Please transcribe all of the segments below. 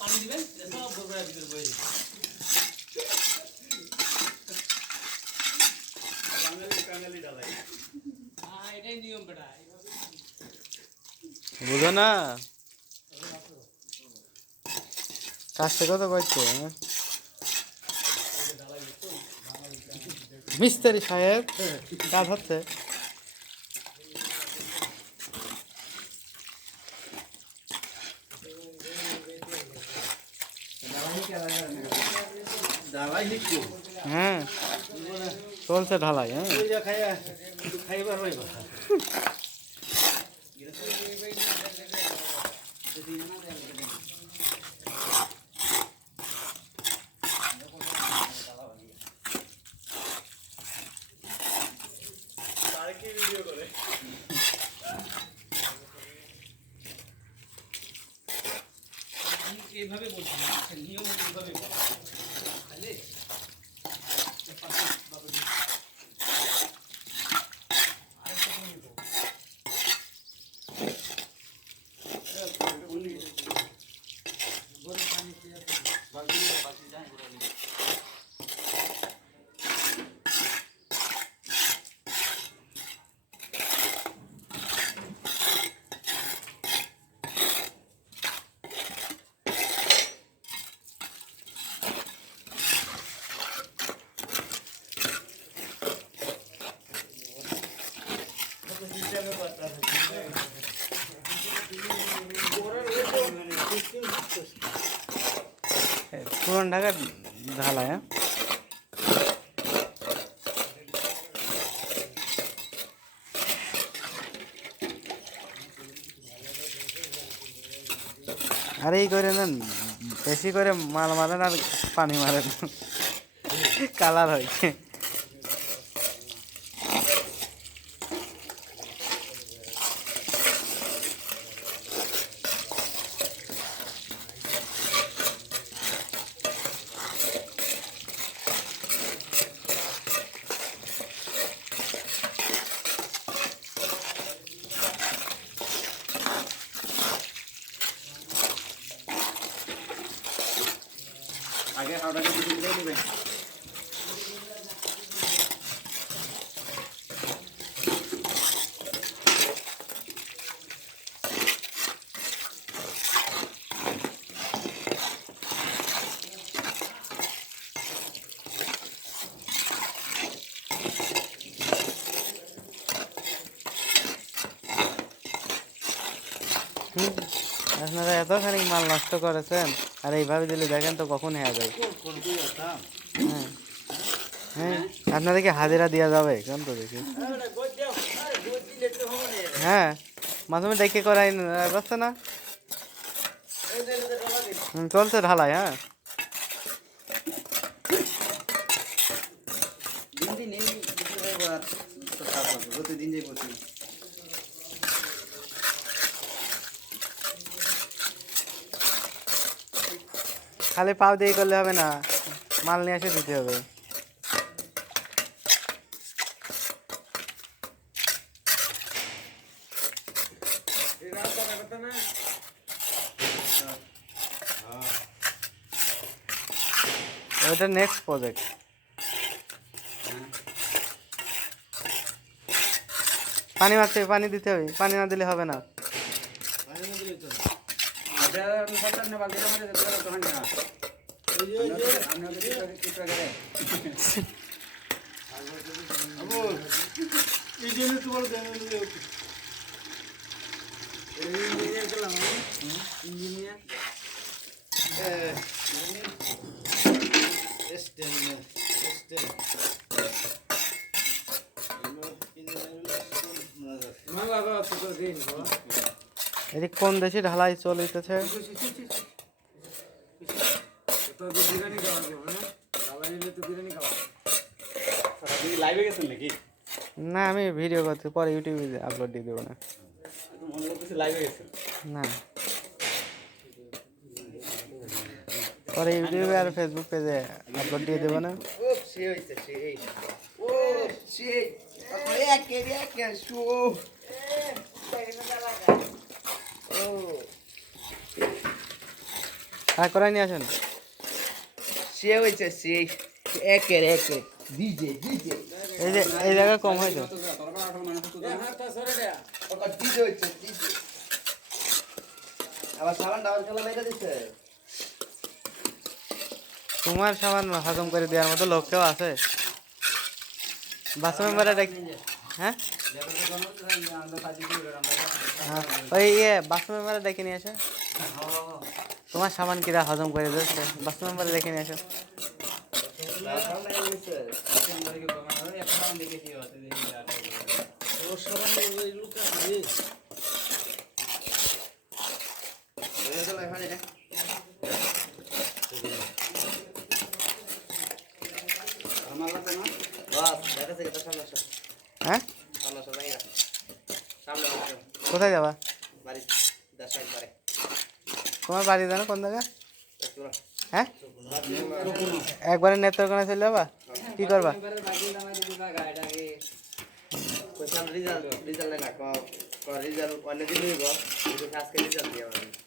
পানি দিবেন সব বগুড়ার ভিতরে বয়ে যাবে বাঙালি ডালাই এটাই নিয়ম বেটা বুঝো না কাজটা কত করছে মিস্ত্রি সাহেব কাজ হচ্ছে হ্যাঁ চলছে ঢালাই হ্যাঁ এইভাবে বলছি নিয়ম এইভাবে তাহলে পুরান ঢাকা ঢালাই হ্যাঁ আর এই করে নেন বেশি করে মাল মারেন আর পানি মারেন কালার হয় আগে হাওড়াকে দিয়ে দিবে আপনারা এতখানি মাল নষ্ট করেছেন আর এইভাবে দিলে দেখেন তো কখন হয়ে যায় হ্যাঁ হ্যাঁ আপনাদেরকে হাজিরা দেওয়া যাবে কেন তো দেখি হ্যাঁ মাঝে মাঝে দেখে করাই যাচ্ছে না চলছে ঢালাই হ্যাঁ প্রতিদিন যাই করছি খালি পাও দিয়ে করলে হবে না মাল নিয়ে এসে দিতে হবে ওইটা নেক্সট প্রজেক্ট পানি মারতে হবে, পানি দিতে হবে, পানি না দিলে হবে না এদিক কোন দেশে ঢালাই চলিতেছে না আমি ভিডিও করতে পরে ইউটিউবে আপলোড দিয়ে দেবো না না পরে ইউটিউবে আর ফেসবুক পেজে আপলোড দিয়ে দেবো না আর করাই নিয়ে আসেন। সে হয়েছে সে একের একে ডিজে ডিজে এই যে এই জায়গায় কম হয়েছে। ডিজে হয়েছে ডিজে আবার সাবান ডাবল খেলা মেরে দিচ্ছে তোমার সামান হজম করে দেওয়ার মতো লোক কেউ আছে? বাসু মেম্বারে হ্যাঁ হ্যাঁ, ওই বাসু মেম্বারে ডেকে নিয়ে আসো। তোমার সামান কিরা হজম করে দিচ্ছে, বাসু মেম্বারে ডেকে নিয়ে আসো। হ্যাঁ কোথায় যাবা? তোমার বাড়ি জানো কোন জায়গা? হ্যাঁ একবারে নেত্রকোনা চলে যাবা? কি করবা?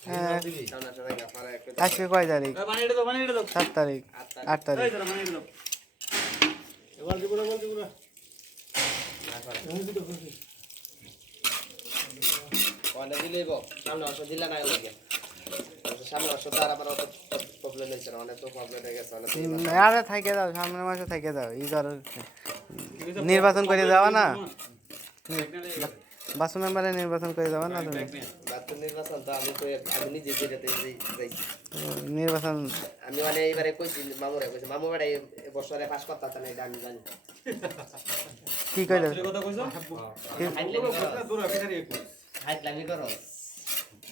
হ্যাঁ, আজকে কয় তারিখ? 7 তারিখ 8 তারিখ। আরে থাকে যাও, সামনের মাসে থেকে যাও। ই করো, নির্বাচন করে যাওয়া না, বাসু মেম্বারে নির্বাচন করে যাওয়া না তুমি। নির্বাচন আমি মানে এইবারে কইছি মামুরে কইছি মামু বাড়ি বছরে পাস করতে না এটা আমি জানি কি কইলে? হাইটলামি করো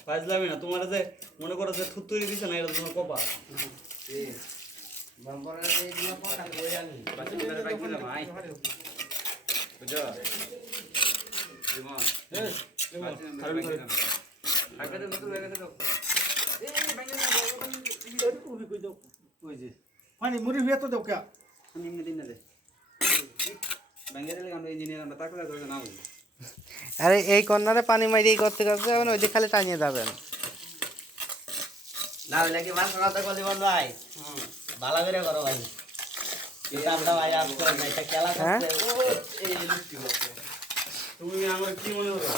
ফাজলামি না, তোমার যে মনে করো যে থুতুরি দিছে না, এটা তোমার কপা। বম্বরের এইগুলো কথা কই জানি বাকি মেরে বাইক দিলাম আই বুঝছো জীবন খালি বাইক দিলাম আগে তো নতুন লাগে তো এই বাইক না ওই কই দাও ওই যে পানি মুড়ি হয়ে তো দাও কে আমি এমনি দিন না দে বাইক দিলে আমরা ইঞ্জিনিয়ার আমরা তাকলা করে না বুঝি। আরে এই কর্নারে পানি মারি করতে করতে যাবেন, ওই যে খালি টানিয়ে যাবেন। না হলে কি মাছ কথা কলি বন্ধ ভাই ভালো করে করো ভাই কিতাবটা ভাই আপ করে না এটা খেলা করতে ও এই লুটি করতে তুমি আমার কি মনে হলো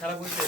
খারাপ হইছে?